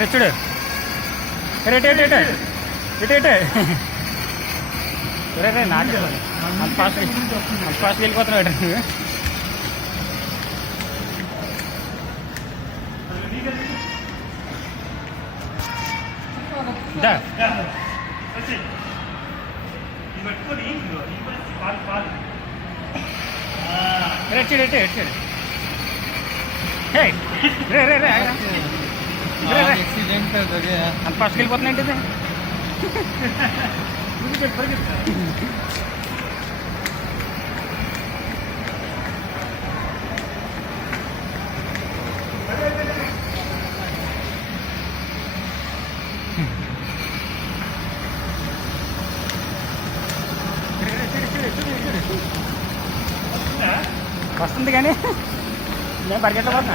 రే చూడు రే రే రే రే రే రే నాకు అంత ఫాస్ట్ వెళ్ళిపోతున్నావు నువ్వు చూడు రే రే రే అంత ఫాస్ట్కి వెళ్ళిపోతున్నాయి ఇది వస్తుంది కానీ నేను పరిగెట్టబోతున్నా